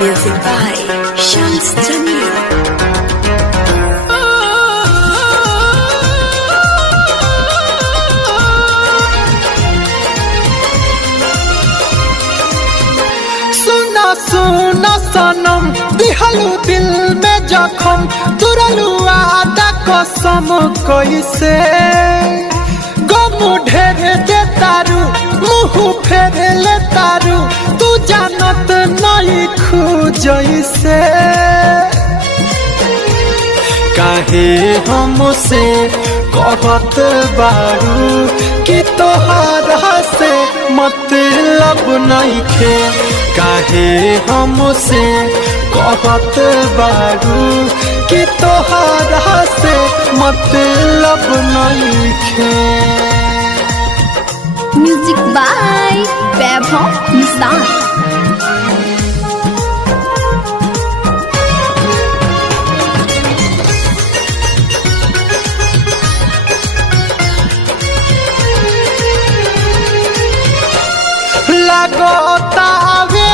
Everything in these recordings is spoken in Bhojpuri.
Music by Shams Jamil. सुना सनम दिहलू दिल में जखम तुरलू आदा कसम कैसे गम ढेर दे तारू मुँह फेर ले तारू तू जानत नहीं खू जैसे काहे हमसे कहत बारू कि तोहरा से मतलब नहीं खे काहे हमसे कहत बारू कि तोहरा से मतलब नहीं खे। Music by Vaibhav Nissan. लगतावे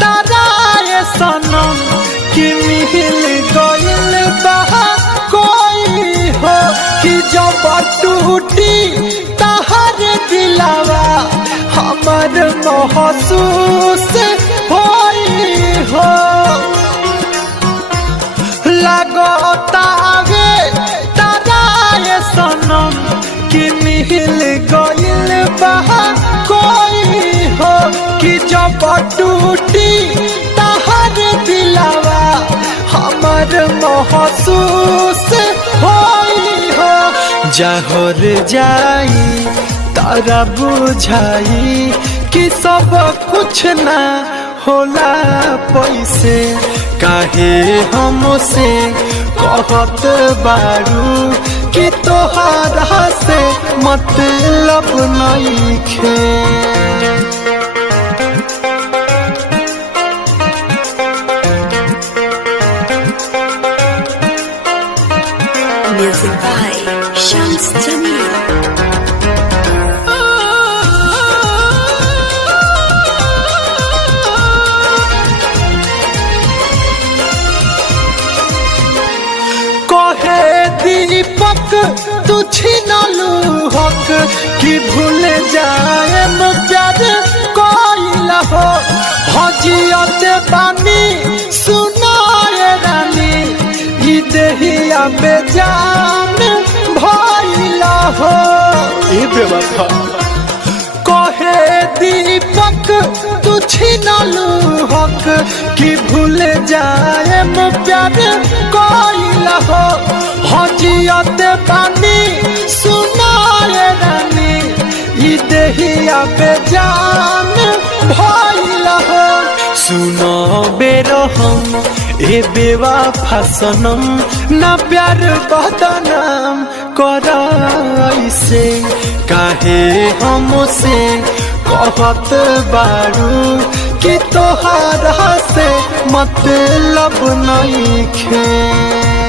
ताराए सनम कि मिल गइल बा कोई हो कि जब टूटी तहर दिलावा हमर महसूस होई हो लगतावे ताराए सनम कि मिल गइल बा कोई हो कि जब टूटी तहर दिलावा हमर महसूस होई हो जहर जाई तारा बुझाई कि सब कुछ ना होला पैसे काहे हमसे कहत बारू कि तोहरा से मतलब नहीं खे। Music by Shams Jamil. कहे दीपक तू छीनलू हक कि भूल जाए प्यार कोइला हो हजियत बानी सुनाए रानी ई देहिया बेजान भइला हो ए बेवफा कहे दीपक तू छीनलू हक कि भूल जाए प्यार कोइला हो हजियत बानी सुनाए रानी ई देहिया बेजान भइला हो सुनो बेरहम ए बेवफा सनम ना प्यार बदनाम कराइसे काहे हमसे कहत बारू कि तोहरा से मतलब नहीं खे।